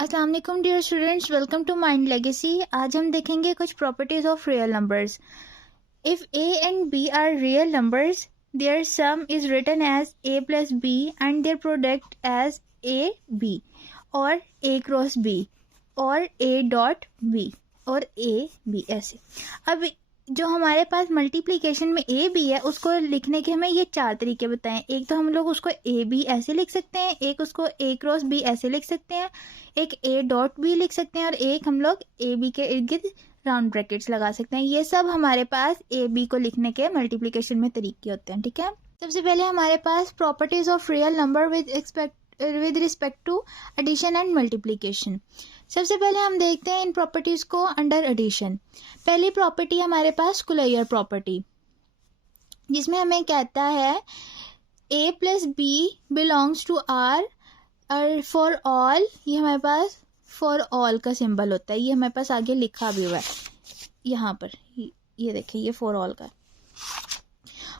अस्सलाम वालेकुम dear students, welcome to Mind Legacy. आज हम देखेंगे कुछ properties of real numbers. If A and B are real numbers, their sum is written as A plus B and their product as A B और A cross B और ए dot B और A B ऐसे। अब जो हमारे पास multiplication में A B है उसको लिखने के हमें ये चार तरीके बताएं। एक तो हम लोग उसको ए बी ऐसे लिख सकते हैं, एक उसको ए क्रॉस बी ऐसे लिख सकते हैं, एक ए डॉट बी लिख सकते हैं और एक हम लोग ए बी के इर्द गिर्द राउंड ब्रैकेट्स लगा सकते हैं। ये सब हमारे पास ए बी को लिखने के मल्टीप्लिकेशन में तरीके होते हैं। ठीक है, सबसे पहले हमारे पास properties of real number with respect to addition and multiplication. सबसे पहले हम देखते हैं इन प्रॉपर्टीज को अंडर एडिशन। पहली प्रॉपर्टी हमारे पास कुलैयर प्रॉपर्टी, जिसमें हमें कहता है a plus B belongs to R और फॉर ऑल। ये हमारे पास फॉर ऑल का सिंबल होता है, ये हमारे पास आगे लिखा भी हुआ है यहाँ पर, ये देखिए ये फॉर ऑल का।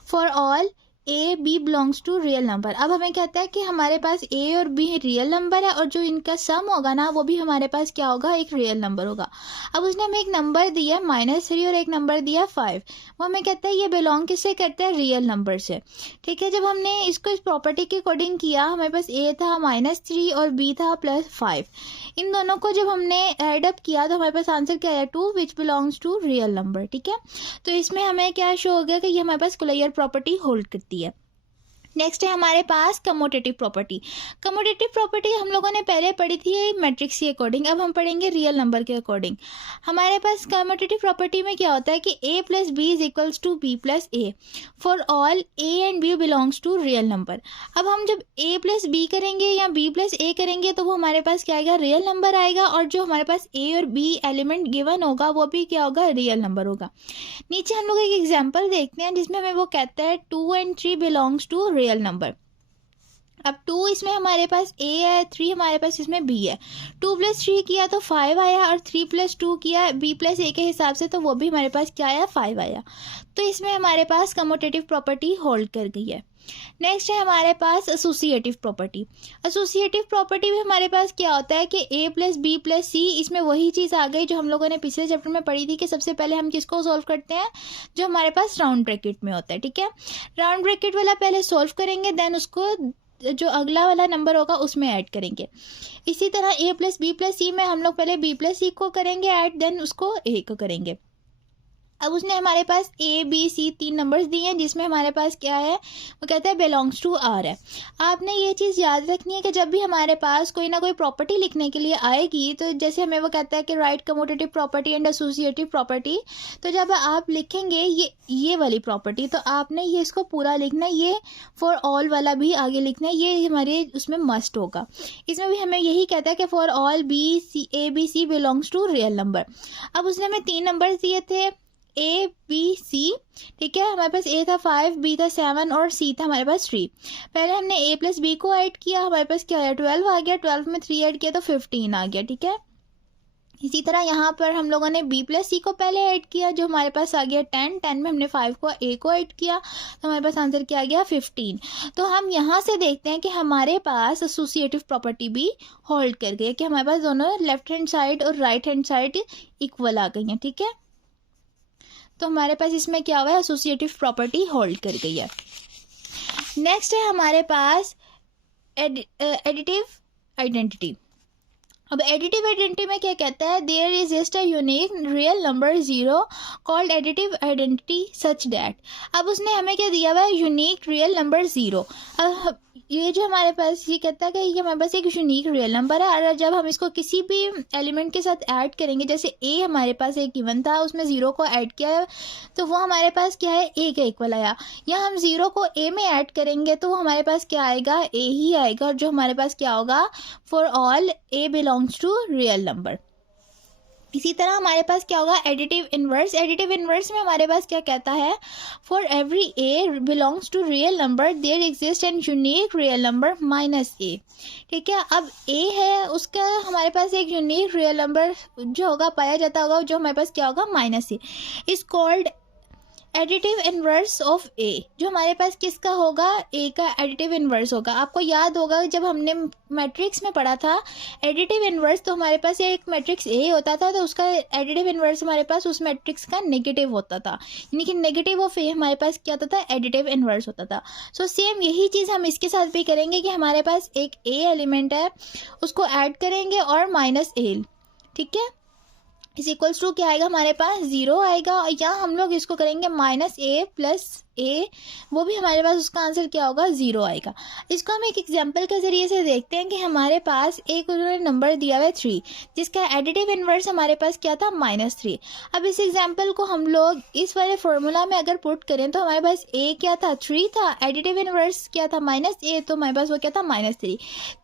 For all A B belongs to real number. अब हमें कहता है कि हमारे पास ए और बी रियल नंबर है और जो इनका सम होगा ना वो भी हमारे पास क्या होगा, एक रियल नंबर होगा। अब उसने हमें एक नंबर दिया -3 और एक नंबर दिया 5। वो हमें कहता है ये बिलोंग किससे करता है, रियल नंबर से। ठीक है, जब हमने इसको इस प्रॉपर्टी के अकॉर्डिंग किया, हमारे पास ए था -3 और बी था +5। इन दोनों को जब हमने एड अप किया तो हमारे पास आंसर क्या आया, 2 which belongs to real number. ठीक है, तो इसमें हमें क्या शो हो गया कि ये हमारे पास कुलैयर प्रॉपर्टी होल्ड करती है। नेक्स्ट है हमारे पास कमोटेटिव प्रॉपर्टी। कमोटेटिव प्रॉपर्टी हम लोगों ने पहले पढ़ी थी मैट्रिक्स के अकॉर्डिंग, अब हम पढ़ेंगे रियल नंबर के अकॉर्डिंग। हमारे पास कमोटेटिव प्रॉपर्टी में क्या होता है कि a plus B is equals to B plus A for all a and b belongs to real number. अब हम जब a प्लस बी करेंगे या b प्लस ए करेंगे तो वो हमारे पास क्या आएगा, रियल नंबर आएगा, और जो हमारे पास a और b एलिमेंट गिवन होगा वो भी क्या होगा, रियल नंबर होगा। नीचे हम लोग एक एग्जाम्पल देखते हैं जिसमें हमें वो कहता है 2 and 3 belongs to real number. अब 2 इसमें हमारे पास a है, 3 हमारे पास इसमें b है। 2 + 3 किया तो 5 आया और 3 + 2 किया b + a के हिसाब से तो वो भी हमारे पास क्या आया, 5 आया। तो इसमें हमारे पास कमोटेटिव प्रॉपर्टी होल्ड कर गई है। नेक्स्ट है हमारे पास एसोसिएटिव प्रॉपर्टी। एसोसिएटिव प्रॉपर्टी में हमारे पास क्या होता है कि a प्लस बी प्लस सी, इसमें वही चीज़ आ गई जो हम लोगों ने पिछले चैप्टर में पढ़ी थी कि सबसे पहले हम किसको सॉल्व करते हैं, जो हमारे पास राउंड ब्रैकेट में होता है। ठीक है, राउंड ब्रैकेट वाला पहले सॉल्व करेंगे, देन उसको जो अगला वाला नंबर होगा उसमें ऐड करेंगे। इसी तरह a प्लस बी प्लस सी में हम लोग पहले b प्लस सी को करेंगे ऐड, देन उसको a को करेंगे। अब उसने हमारे पास ए बी सी 3 नंबर्स दिए हैं जिसमें हमारे पास क्या है, वो कहता है बिलोंग्स टू आर है। आपने ये चीज़ याद रखनी है कि जब भी हमारे पास कोई ना कोई प्रॉपर्टी लिखने के लिए आएगी तो जैसे हमें वो कहता है कि right commutative property and associative property, तो जब आप लिखेंगे ये वाली प्रॉपर्टी तो आपने ये इसको पूरा लिखना है, ये फॉर ऑल वाला भी आगे लिखना है, ये हमारे उसमें मस्ट होगा। इसमें भी हमें यही कहता है कि for all A B C belongs to real number. अब उसने हमें 3 नंबर दिए थे ए बी सी। ठीक है, हमारे पास a था 5, b था 7 और c था हमारे पास 3। पहले हमने a प्लस बी को ऐड किया, हमारे पास क्या आया, 12 आ गया। 12 में 3 ऐड किया तो 15 आ गया। ठीक है, इसी तरह यहाँ पर हम लोगों ने b प्लस सी को पहले ऐड किया, जो हमारे पास आ गया 10। 10 में हमने 5 को a को ऐड किया तो हमारे पास आंसर क्या आ गया, 15। तो हम यहाँ से देखते हैं कि हमारे पास एसोसिएटिव प्रॉपर्टी भी होल्ड कर गई है कि हमारे पास दोनों लेफ्ट हैंड साइड और राइट हैंड साइड इक्वल आ गई हैं। ठीक है, तो हमारे पास इसमें क्या हुआ है, एसोसिएटिव प्रॉपर्टी होल्ड कर गई है। नेक्स्ट है हमारे पास एडिटिव आइडेंटिटी। अब एडिटिव आइडेंटिटी में क्या कहता है, there is just a unique real number 0 called additive identity such that. अब उसने हमें क्या दिया हुआ है, यूनिक रियल नंबर 0। अब ये जो हमारे पास ये कहता है कि ये हमारे पास एक यूनिक रियल नंबर है, और जब हम इसको किसी भी एलिमेंट के साथ ऐड करेंगे, जैसे a हमारे पास एक गिवन था उसमें 0 को ऐड किया तो वो हमारे पास क्या है, a के इक्वल आया। या हम 0 को a में ऐड करेंगे तो हमारे पास क्या आएगा, a ही आएगा, और जो हमारे पास क्या होगा, for all a belongs to real number. इसी तरह हमारे पास क्या होगा, एडिटिव इनवर्स। एडिटिव इनवर्स में हमारे पास क्या कहता है, for every a belongs to real number there exist an unique real number -a। ठीक है, अब a है उसका हमारे पास एक यूनिक रियल नंबर जो होगा पाया जाता होगा, जो हमारे पास क्या होगा, -a is called additive inverse of A, जो हमारे पास किसका होगा, ए का एडिटिव इनवर्स होगा। आपको याद होगा जब हमने मैट्रिक्स में पढ़ा था एडिटिव इनवर्स, तो हमारे पास एक मैट्रिक्स ए होता था तो उसका एडिटिव इनवर्स हमारे पास उस मैट्रिक्स का नेगेटिव होता था, यानी कि नेगेटिव ऑफ ए हमारे पास क्या होता था, एडिटिव इनवर्स होता था। सो सेम यही चीज़ हम इसके साथ भी करेंगे कि हमारे पास एक ए एलिमेंट है, उसको ऐड करेंगे और माइनस ए, ठीक है, इज इक्वल्स टू क्या आएगा हमारे पास, 0 आएगा। और यहाँ हम लोग इसको करेंगे माइनस ए प्लस ए, वो भी हमारे पास उसका आंसर क्या होगा, 0 आएगा। इसको हम एक एग्जांपल के ज़रिए से देखते हैं कि हमारे पास एक उन्होंने नंबर दिया हुआ है 3, जिसका एडिटिव इनवर्स हमारे पास क्या था, -3। अब इस एग्जांपल को हम लोग इस वाले फॉर्मूला में अगर पुट करें तो हमारे पास ए क्या था, 3 था, एडिटिव इनवर्स क्या था, -a, तो हमारे पास वो क्या था, -3।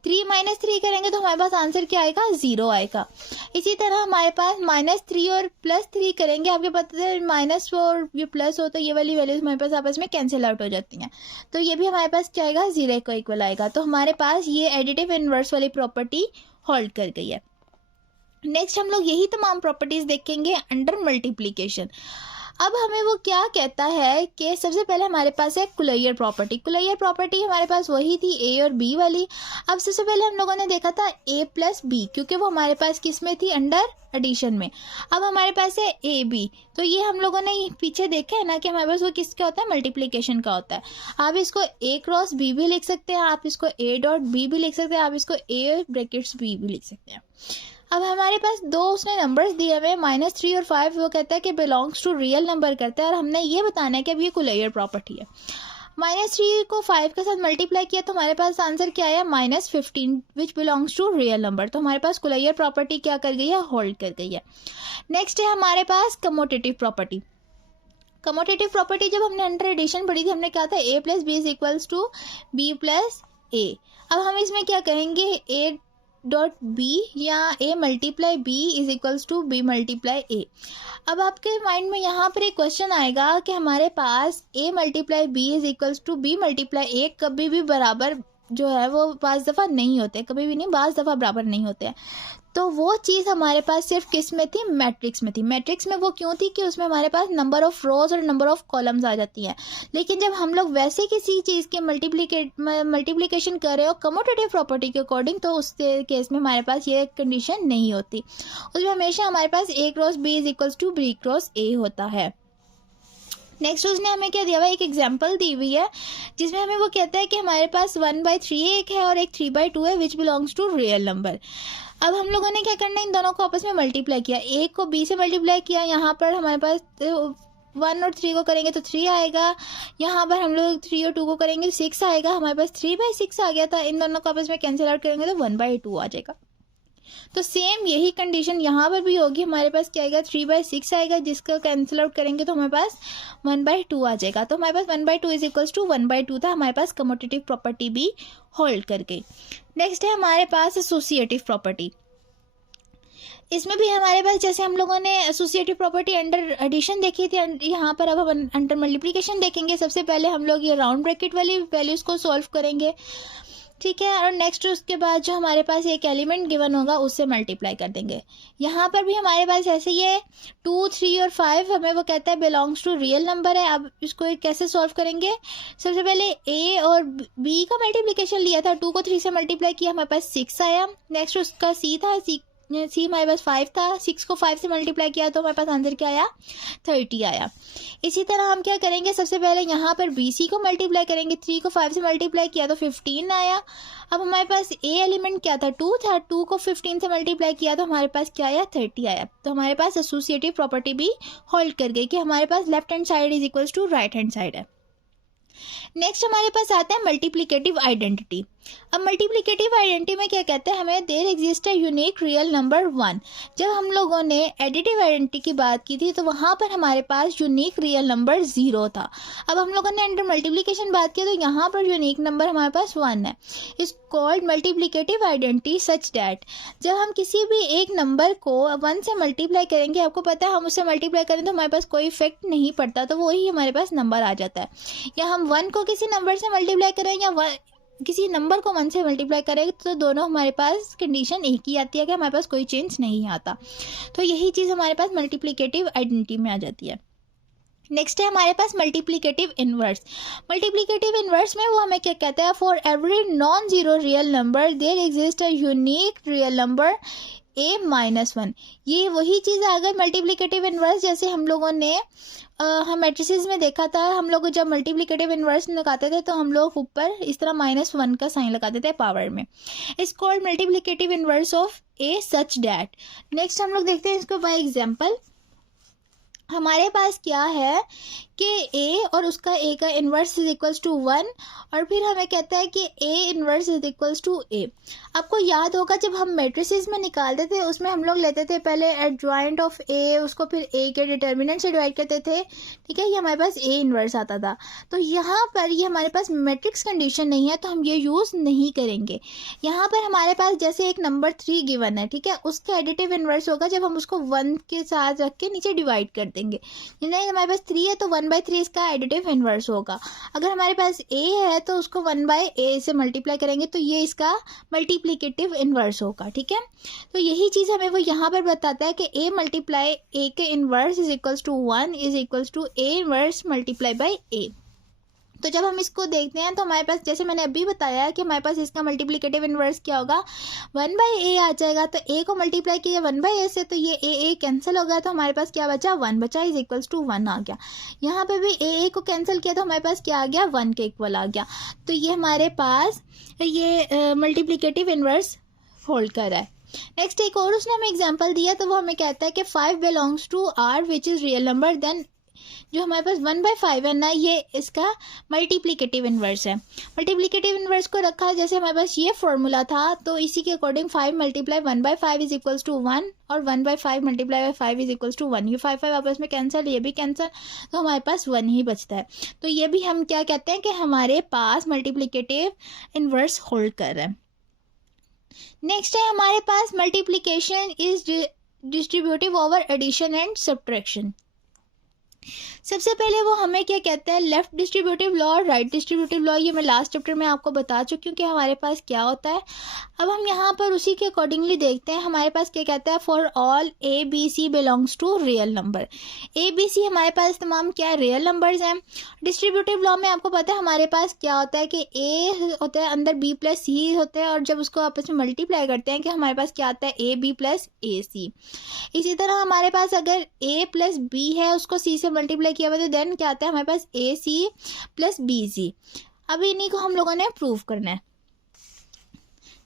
3 -3 करेंगे तो हमारे पास आंसर क्या आएगा, 0 आएगा। इसी तरह हमारे पास -3 और +3 करेंगे, आपके पता है माइनस और ये प्लस हो तो ये वाली वैल्यूज हमारे पास आपस में कैंसिल आउट हो जाती हैं, तो ये भी हमारे पास क्या आएगा, 0 को इक्वल आएगा। तो हमारे पास ये एडिटिव इनवर्स वाली प्रॉपर्टी होल्ड कर गई है। नेक्स्ट हम लोग यही तमाम प्रॉपर्टीज देखेंगे अंडर मल्टीप्लिकेशन। अब हमें वो क्या कहता है कि सबसे पहले हमारे पास है कुलैयर प्रॉपर्टी। कुलैयर प्रॉपर्टी हमारे पास वही थी ए और बी वाली। अब सबसे पहले हम लोगों ने देखा था ए प्लस बी, क्योंकि वो हमारे पास किस में थी, अंडर एडिशन में। अब हमारे पास है ए बी, तो ये हम लोगों ने पीछे देखा है ना कि हमारे पास वो किसका होता है, मल्टीप्लिकेशन का होता है। आप इसको ए क्रॉस बी भी लिख सकते हैं, आप इसको ए डॉट बी भी लिख सकते हैं, आप इसको ए ब्रैकेट्स बी भी लिख सकते हैं। अब हमारे पास दो उसने नंबर्स दिए हुए -3 और 5, वो कहता है कि बिलोंग्स टू रियल नंबर करता है, और हमने ये बताना है कि अब ये कुलैयर प्रॉपर्टी है। -3 को 5 के साथ मल्टीप्लाई किया तो हमारे पास आंसर क्या आया, -15, which belongs to real number. तो हमारे पास कुलैयर प्रॉपर्टी क्या कर गई है, होल्ड कर गई है। नेक्स्ट है हमारे पास कमोटेटिव प्रॉपर्टी। कमोटेटिव प्रॉपर्टी जब हमने अंडर एडिशन पढ़ी थी, हमने क्या था, a plus B is equals to B plus A. अब हम इसमें क्या करेंगे, a डॉट बी या a multiply b is equals to b multiply a। अब आपके माइंड में यहाँ पर एक क्वेश्चन आएगा कि हमारे पास a multiply b is equals to b multiply a कभी भी बराबर जो है वो 5 दफ़ा नहीं होते, कभी भी नहीं, 5 दफ़ा बराबर नहीं होते हैं। तो वो चीज़ हमारे पास सिर्फ किस में थी, मैट्रिक्स में थी। मैट्रिक्स में वो क्यों थी कि उसमेमें हमारे पास नंबर ऑफ रोज और नंबर ऑफ कॉलम्स आ जाती हैं। लेकिन जब हम लोग वैसे किसी चीज़ के मल्टीप्लिकेशन कर रहे हो कमोटेटिव प्रॉपर्टी के अकॉर्डिंग, तो उस केस में हमारे पास ये कंडीशन नहीं होती। उसमें हमेशा हमारे पास a cross B is equals to b cross a होता है। नेक्स्ट उसने हमें क्या दिया हुआ है, एक एग्जांपल दी हुई है जिसमें हमें वो कहता है कि हमारे पास 1/3 एक है और एक 3/2 है, which belongs to real number. अब हम लोगों ने क्या करना है, इन दोनों को आपस में मल्टीप्लाई किया, ए को बी से मल्टीप्लाई किया, यहाँ पर हमारे पास 1 और 3 को करेंगे तो 3 आएगा, यहाँ पर हम लोग 3 और 2 को करेंगे तो 6 आएगा, हमारे पास 3/6 आ गया था। इन दोनों को आपस में कैंसिल आउट करेंगे तो 1/2 आ जाएगा। तो सेम यही कंडीशन यहाँ पर भी होगी, हमारे पास क्या आएगा, 3/6 आएगा, जिसका कैंसिल आउट करेंगे तो हमारे पास 1/2 आ जाएगा। तो हमारे पास 1/2 इज इक्वल्स टू 1/2 था, हमारे पास कमोटेटिव प्रॉपर्टी भी होल्ड कर गई। नेक्स्ट है हमारे पास एसोसिएटिव प्रॉपर्टी। इसमें भी हमारे पास जैसे हम लोगों ने एसोसिएटिव प्रॉपर्टी अंडर एडिशन देखी थी, यहाँ पर अब हम अंडर मल्टीप्लिकेशन देखेंगे। सबसे पहले हम लोग ये राउंड ब्रैकेट वाली वैल्यूज़ को सॉल्व करेंगे, ठीक है, और नेक्स्ट उसके बाद जो हमारे पास एक एलिमेंट गिवन होगा उससे मल्टीप्लाई कर देंगे। यहाँ पर भी हमारे पास ऐसे ही है, 2, 3 और 5 हमें वो कहता है बिलोंग्स टू रियल नंबर है। अब इसको कैसे सॉल्व करेंगे, सबसे पहले a और b का मल्टीप्लिकेशन लिया था, 2 को 3 से मल्टीप्लाई किया, हमारे पास 6 आया। नेक्स्ट उसका c था, c हमारे पास 5 था, 6 को 5 से मल्टीप्लाई किया तो हमारे पास आंसर क्या आया, 30 आया। इसी तरह हम क्या करेंगे, सबसे पहले यहाँ पर bc को मल्टीप्लाई करेंगे, 3 को 5 से मल्टीप्लाई किया तो 15 आया। अब हमारे पास a एलिमेंट क्या था, 2 था, 2 को 15 से मल्टीप्लाई किया तो हमारे पास क्या आया, 30 आया। तो हमारे पास एसोसिएटिव प्रॉपर्टी भी होल्ड कर गई कि हमारे पास left hand side is equals to right hand side है। नेक्स्ट हमारे पास आता है मल्टीप्लिकेटिव आइडेंटिटी। अब मल्टीप्लिकेटिव आइडेंटिटी में क्या कहते हैं, हमें देयर एग्जिस्ट है यूनिक रियल नंबर 1। जब हम लोगों ने एडिटिव आइडेंटिटी की बात की थी तो वहाँ पर हमारे पास यूनिक रियल नंबर 0 था। अब हम लोगों ने अंडर मल्टीप्लिकेशन बात की तो यहाँ पर यूनिक नंबर हमारे पास 1 है। इस called multiplicative identity such that जब हम किसी भी एक नंबर को 1 से मल्टीप्लाई करेंगे, आपको पता है हम उससे मल्टीप्लाई करें तो हमारे पास कोई इफेक्ट नहीं पड़ता, तो वही हमारे पास नंबर आ जाता है। या हम 1 को किसी नंबर से मल्टीप्लाई करें या किसी नंबर को 1 से मल्टीप्लाई करें तो दोनों हमारे पास कंडीशन एक ही आती है कि हमारे पास कोई चेंज नहीं आता। तो यही चीज़ हमारे पास मल्टीप्लिकेटिव आइडेंटिटी में आ जाती है। नेक्स्ट है हमारे पास मल्टीप्लिकेटिव इनवर्स। मल्टीप्लिकेटिव इनवर्स में वो हमें क्या कहता है, for every non zero real number there exist a unique real number a-1। ये वही चीज़ आ गई मल्टीप्लिकेटिव इनवर्स, जैसे हम लोगों ने हम मैट्रिसेस में देखा था, हम लोग जब मल्टीप्लिकेटिव इनवर्स लगाते थे तो हम लोग ऊपर इस तरह -1 का साइन लगाते थे पावर में। It's called multiplicative inverse of A such that. Next हम लोग देखते हैं इसको बाय एग्जांपल। हमारे पास क्या है कि a और उसका a का इन्वर्स इज इक्वल्स टू 1, और फिर हमें कहता है कि a inverse is equals to a। आपको याद होगा जब हम मैट्रिसेस में निकालते थे उसमें हम लोग लेते थे पहले एडजॉइंट ऑफ a, उसको फिर a के डिटर्मिनेंट से डिवाइड करते थे, ठीक है, ये हमारे पास a इन्वर्स आता था। तो यहाँ पर ये हमारे पास मैट्रिक्स कंडीशन नहीं है तो हम ये यूज़ नहीं करेंगे। यहाँ पर हमारे पास जैसे एक नंबर 3 गिवन है, ठीक है, उसका एडिटिव इन्वर्स होगा जब हम उसको 1 के साथ रख के नीचे डिवाइड कर देंगे। नहीं, हमारे पास 3 है तो 1/3 इसका एडिटिव इन्वर्स होगा। अगर हमारे पास a है तो उसको 1/a से मल्टीप्लाई करेंगे तो ये इसका मल्टीप्लिकेटिव इन्वर्स होगा, ठीक है। तो यही चीज़ हमें वो यहाँ पर बताता है कि a मल्टीप्लाई a के inverse is equals to 1 is equals to a inverse multiply by a। तो जब हम इसको देखते हैं तो हमारे पास, जैसे मैंने अभी बताया कि हमारे पास इसका मल्टीप्लिकेटिव इन्वर्स क्या होगा, 1/a आ जाएगा। तो a को मल्टीप्लाई किया 1/a से तो ये a कैंसिल हो गया, तो हमारे पास क्या बचा, 1 बचा, इज इक्वल्स टू 1 आ गया। यहाँ पे भी a को कैंसिल किया तो हमारे पास क्या आ गया, 1 के इक्वल आ गया। तो ये हमारे पास ये मल्टीप्लिकेटिव इन्वर्स होल्ड कर रहा है। नेक्स्ट एक और उसने हमें एग्जाम्पल दिया, तो वो हमें कहता है कि 5 belongs to r which is real number, then जो हमारे पास 1/5 है ना, ये इसका मल्टीप्लिकेटिव इन्वर्स है। मल्टीप्लिकेटिव इन्वर्स को रखा जैसे हमारे पास ये फॉर्मूला था, तो इसी के according 5 multiply 1/5 is equals to 1 और 1/5 multiply by 5 is equals to 1। ये 5 आपस में कैंसिल, ये भी कैंसिल, तो हमारे पास 1 ही बचता है। तो ये भी हम क्या कहते हैं कि हमारे पास मल्टीप्लिकेटिव इन्वर्स होल्ड कर रहे हैं। नेक्स्ट है हमारे पास multiplication is distributive over addition and subtraction. सबसे पहले वो हमें क्या कहता है, लेफ्ट डिस्ट्रीब्यूटिव लॉ और राइट डिस्ट्रीब्यूटिव लॉ। ये मैं लास्ट चैप्टर में आपको बता चुकी हूँ कि हमारे पास क्या होता है। अब हम यहाँ पर उसी के अकॉर्डिंगली देखते हैं। हमारे पास क्या कहता है, for all A B C belongs to real number. A B C हमारे पास तमाम क्या रियल नंबर्स हैं। डिस्ट्रीब्यूटिव लॉ में आपको पता है हमारे पास क्या होता है कि ए होता है अंदर बी प्लस सी होता है, और जब उसको आपस में मल्टीप्लाई करते हैं कि हमारे पास क्या आता है, ए बी प्लस ए सी। इसी तरह हमारे पास अगर ए प्लस बी है उसको सी से मल्टीप्लाई किया हुआ तो देन क्या आता है हमारे पास ए सी प्लस बी सी। अब इन्हीं को हम लोगों ने प्रूव करना है,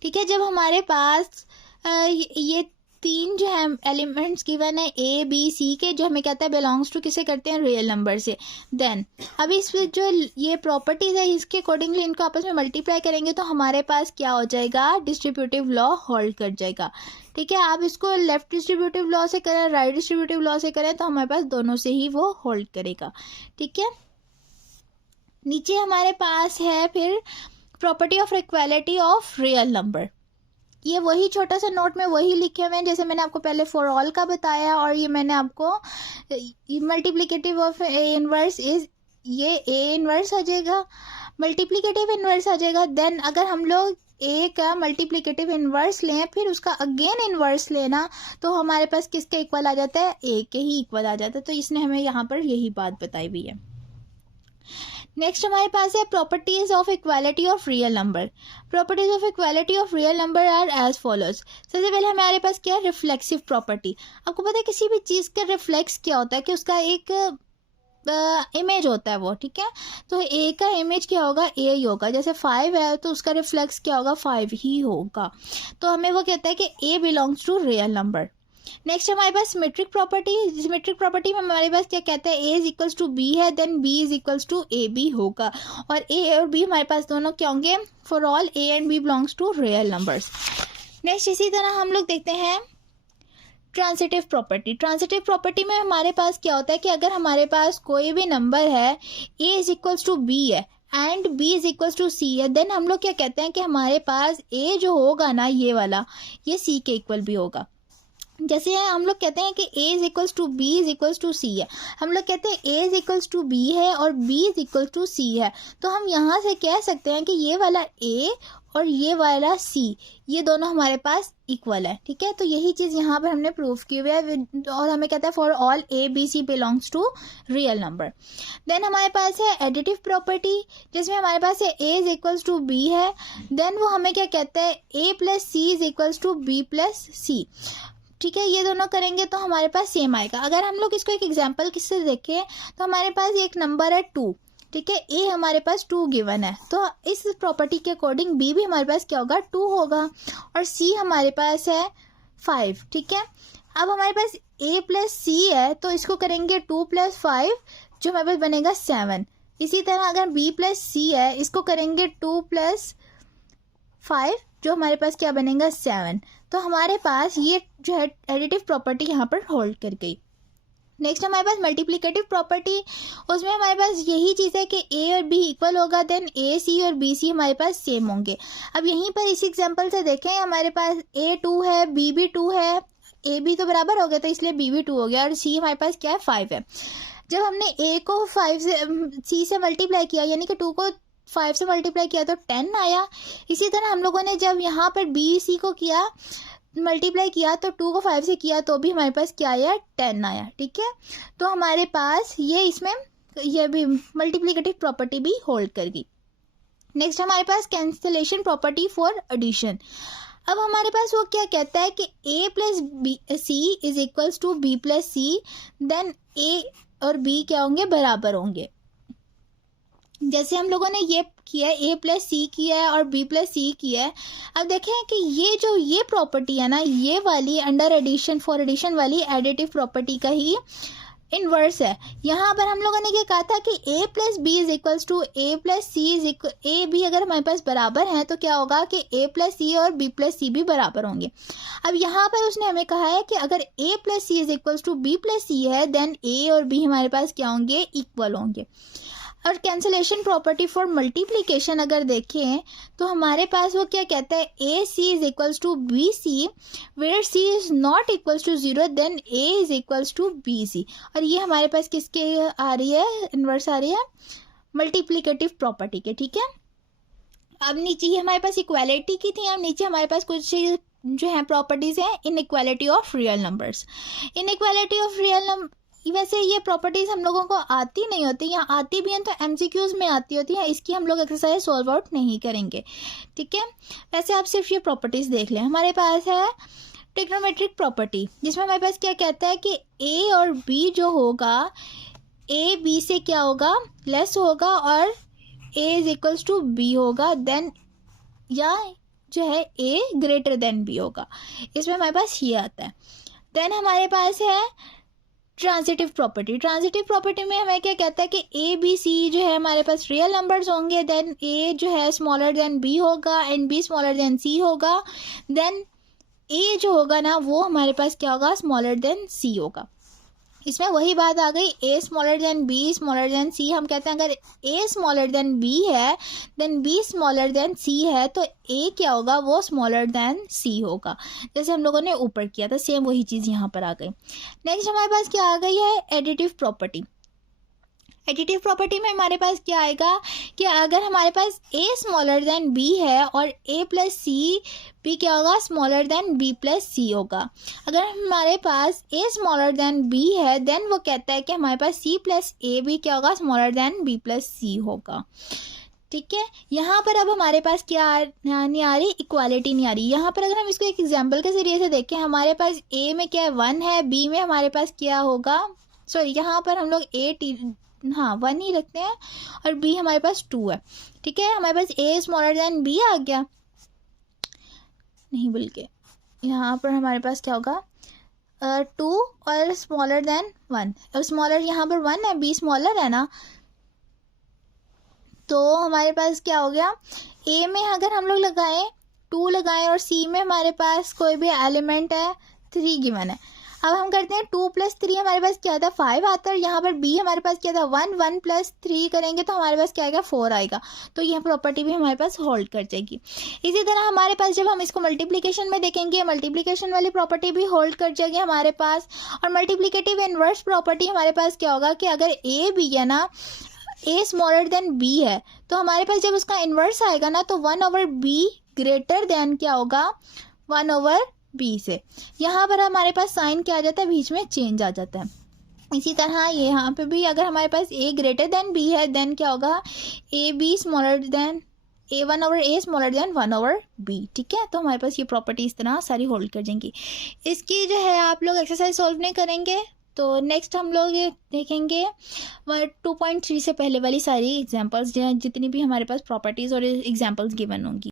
ठीक है। जब हमारे पास ये 3 जो है एलिमेंट्स गिवन है ए बी सी के, जो हमें कहता है बिलोंग्स टू किसे करते हैं, रियल नंबर से। देन अभी इस जो ये प्रॉपर्टीज है इसके अकॉर्डिंगली इनको आपस में मल्टीप्लाई करेंगे तो हमारे पास क्या हो जाएगा, डिस्ट्रीब्यूटिव लॉ होल्ड कर जाएगा, ठीक है। आप इसको लेफ्ट डिस्ट्रीब्यूटिव लॉ से करें, राइट डिस्ट्रीब्यूटिव लॉ से करें, तो हमारे पास दोनों से ही वो होल्ड करेगा, ठीक है। नीचे हमारे पास है फिर property of equality of real number. ये वही छोटा सा नोट में वही लिखे हुए हैं जैसे मैंने आपको पहले फॉर ऑल का बताया, और ये मैंने आपको multiplicative of A inverse is, ये ए इनवर्स आ जाएगा, मल्टीप्लिकेटिव इनवर्स आ जाएगा। देन अगर हम लोग ए का मल्टीप्लिकेटिव इनवर्स लें फिर उसका अगेन इनवर्स लेना, तो हमारे पास किसके इक्वल आ जाता है, ए के ही इक्वल आ जाता है। तो इसने हमें यहाँ पर यही बात बताई हुई है। नेक्स्ट हमारे पास है properties of equality of real number. Properties of equality of real number are as follows. सबसे पहले हमारे पास क्या है, रिफ्लेक्सिव प्रॉपर्टी। आपको पता है किसी भी चीज़ का रिफ्लेक्स क्या होता है कि उसका एक इमेज होता है वो, ठीक है। तो ए का इमेज क्या होगा, ए ही होगा। जैसे 5 है तो उसका रिफ्लेक्स क्या होगा, 5 ही होगा। तो हमें वो कहता है कि A belongs to real number. Next हमारे पास सिमेट्रिक प्रॉपर्टी। सिमेट्रिक प्रॉपर्टी में हमारे पास क्या कहता है, A is equals to B है, then B is equals to A B होगा, और ए और बी हमारे पास दोनों क्या होंगे, for all A and B belongs to real numbers. Next इसी तरह हम लोग देखते हैं ट्रांसिटिव प्रॉपर्टी। ट्रांसिटिव प्रॉपर्टी में हमारे पास क्या होता है कि अगर हमारे पास कोई भी नंबर है, A is equals to B है and B is equals to C है, देन हम लोग क्या कहते हैं कि हमारे पास ए जो होगा ना, ये वाला, ये सी के इक्वल भी होगा। जैसे हम लोग कहते हैं कि a is equals to b is equals to c है, हम लोग कहते हैं a is equals to b है और b is equals to c है, तो हम यहाँ से कह सकते हैं कि ये वाला a और ये वाला c ये दोनों हमारे पास इक्वल है। ठीक है, तो यही चीज़ यहाँ पर हमने प्रूफ की हुई है और हमें कहता है for all a b c belongs to real number. Then हमारे पास है एडिटिव प्रॉपर्टी, जिसमें हमारे पास है a is equals to b है, देन वो हमें क्या कहता है a plus C is equals to b plus C. ठीक है, ये दोनों करेंगे तो हमारे पास सेम आएगा। अगर हम लोग इसको एक एग्जांपल किससे देखें तो हमारे पास एक नंबर है 2, ठीक है, ए हमारे पास 2 गिवन है, तो इस प्रॉपर्टी के अकॉर्डिंग बी भी हमारे पास क्या होगा 2 होगा, और सी हमारे पास है 5। ठीक है, अब हमारे पास ए प्लस सी है तो इसको करेंगे 2 प्लस 5 जो हमारे पास बनेगा 7। इसी तरह अगर बी प्लस सी है इसको करेंगे 2 प्लस 5 जो हमारे पास क्या बनेगा 7। तो हमारे पास ये जो है एडिटिव प्रॉपर्टी यहाँ पर होल्ड कर गई। नेक्स्ट हमारे पास मल्टीप्लिकेटिव प्रॉपर्टी, उसमें हमारे पास यही चीज़ है कि ए और बी इक्वल होगा, देन ए सी और बी सी हमारे पास सेम होंगे। अब यहीं पर इस एग्जांपल से देखें हमारे पास ए 2 है, बी भी 2 है, ए बी तो बराबर हो गया तो इसलिए बी भी 2 हो गया, और सी हमारे पास क्या है 5 है। जब हमने ए को 5 से सी से मल्टीप्लाई किया यानी कि 2 को 5 से मल्टीप्लाई किया तो 10 आया। इसी तरह हम लोगों ने जब यहाँ पर बी सी को किया मल्टीप्लाई किया तो 2 को 5 से किया तो भी हमारे पास क्या आया 10 आया। ठीक है, तो हमारे पास ये इसमें ये भी मल्टीप्लिकेटिव प्रॉपर्टी भी होल्ड कर गई। नेक्स्ट हमारे पास कैंसलेशन प्रॉपर्टी फॉर एडिशन। अब हमारे पास वो क्या कहता है कि a plus B C is equals to B plus C, then a और b क्या होंगे बराबर होंगे। जैसे हम लोगों ने ये किया है a प्लस सी किया है और b प्लस सी किया है। अब देखें कि ये प्रॉपर्टी है ना, ये वाली अंडर एडिशन फॉर एडिशन वाली एडिटिव प्रॉपर्टी का ही इनवर्स है। यहाँ पर हम लोगों ने ये कहा था कि a plus B is equals to A plus C is equal, A B अगर हमारे पास बराबर हैं तो क्या होगा कि a प्लस सी और b प्लस सी भी बराबर होंगे। अब यहाँ पर उसने हमें कहा है कि अगर a plus C is equals to b plus C है देन a और b हमारे पास क्या होंगे इक्वल होंगे। और कैंसलेशन प्रॉपर्टी फॉर मल्टीप्लिकेशन अगर देखें तो हमारे पास वो क्या कहता है A C is equals to B C, where C is not equals to 0 then A is equals to B C. और ये हमारे पास किसके आ रही है इन्वर्स आ रही है मल्टीप्लिकेटिव प्रॉपर्टी के। ठीक है, अब नीचे ये हमारे पास इक्वालिटी की थी, अब नीचे हमारे पास कुछ जो है प्रॉपर्टीज हैं inequality of real numbers. Inequality of real number वैसे ये प्रॉपर्टीज हम लोगों को आती नहीं होती, या आती भी हैं तो एमसीक्यूज में आती होती है, इसकी हम लोग एक्सरसाइज सॉल्व आउट नहीं करेंगे। ठीक है, वैसे आप सिर्फ ये प्रॉपर्टीज देख लें। हमारे पास है ट्रिग्नोमेट्रिक प्रॉपर्टी, जिसमें हमारे पास क्या कहता है कि ए और बी जो होगा ए बी से क्या होगा लेस होगा और ए इज इक्वल्स टू बी होगा, देन या जो है ए ग्रेटर देन बी होगा। इसमें हमारे पास ये आता है। देन हमारे पास है ट्रांजिटिव प्रॉपर्टी। ट्रांजिटिव प्रॉपर्टी में हमें क्या कहता है कि ए बी सी जो है हमारे पास रियल नंबर्स होंगे, देन ए जो है स्मॉलर देन बी होगा एंड बी स्मॉलर देन सी होगा, देन ए जो होगा ना वो हमारे पास क्या होगा स्मॉलर देन सी होगा। इसमें वही बात आ गई A smaller than B smaller than C. हम कहते हैं अगर ए स्मॉलर देन बी है then B smaller than C है तो ए क्या होगा वो स्मॉलर देन सी होगा, जैसे हम लोगों ने ऊपर किया था सेम वही चीज़ यहाँ पर आ गई। नेक्स्ट हमारे पास क्या आ गई है एडिटिव प्रॉपर्टी। एडिटिव प्रॉपर्टी में हमारे पास क्या आएगा कि अगर हमारे पास a स्मॉलर देन b है और a प्लस सी b क्या होगा स्मॉलर देन b प्लस सी होगा। अगर हमारे पास a स्मॉलर देन b है देन वो कहता है कि हमारे पास c प्लस ए बी क्या होगा स्मॉलर देन b प्लस सी होगा। ठीक है, यहाँ पर अब हमारे पास क्या नहीं आ रही इक्वालिटी नहीं आ रही। यहाँ पर अगर हम इसको एक एग्जाम्पल के जरिए से देखें हमारे पास a में क्या है 1 है, b में हमारे पास क्या होगा सॉरी यहाँ पर हम लोग हाँ 1 ही रखते हैं और b हमारे पास 2 है। ठीक है, हमारे पास a स्मॉलर देन b आ गया, नहीं बल्कि यहाँ पर हमारे पास क्या होगा 2 और स्मॉलर देन 1। अब स्मॉलर यहाँ पर 1 है, b स्मॉलर है ना, तो हमारे पास क्या हो गया a में अगर हम लोग लगाएं 2 लगाएं और c में हमारे पास कोई भी एलिमेंट है 3 गिवन है। अब हम करते हैं 2 + 3 हमारे पास क्या था 5 आता है, और यहाँ पर b हमारे पास क्या था 1, 1 + 3 करेंगे तो हमारे पास क्या आएगा 4 आएगा। तो यह प्रॉपर्टी भी हमारे पास होल्ड कर जाएगी। इसी तरह हमारे पास जब हम इसको मल्टीप्लिकेशन में देखेंगे, मल्टीप्लिकेशन वाली प्रॉपर्टी भी होल्ड कर जाएगी हमारे पास। और मल्टीप्लिकेटिव इनवर्स प्रॉपर्टी हमारे पास क्या होगा कि अगर a भी है ना, a स्मॉलर देन b है, तो हमारे पास जब उसका इन्वर्स आएगा ना तो 1/b ग्रेटर देन क्या होगा 1/b से। यहाँ पर हमारे पास साइन क्या आ जाता है, बीच में चेंज आ जाता है। इसी तरह ये यहाँ पे भी अगर हमारे पास a ग्रेटर देन b है देन क्या होगा ab smaller than a1/a smaller than 1/b। ठीक है, तो हमारे पास ये प्रॉपर्टी इस तरह सारी होल्ड कर जाएंगी। इसकी जो है आप लोग एक्सरसाइज सॉल्व नहीं करेंगे तो नेक्स्ट हम लोग ये देखेंगे 2.3 से पहले वाली सारी एग्जांपल्स जितनी भी हमारे पास प्रॉपर्टीज और एग्जांपल्स गिवन होंगी।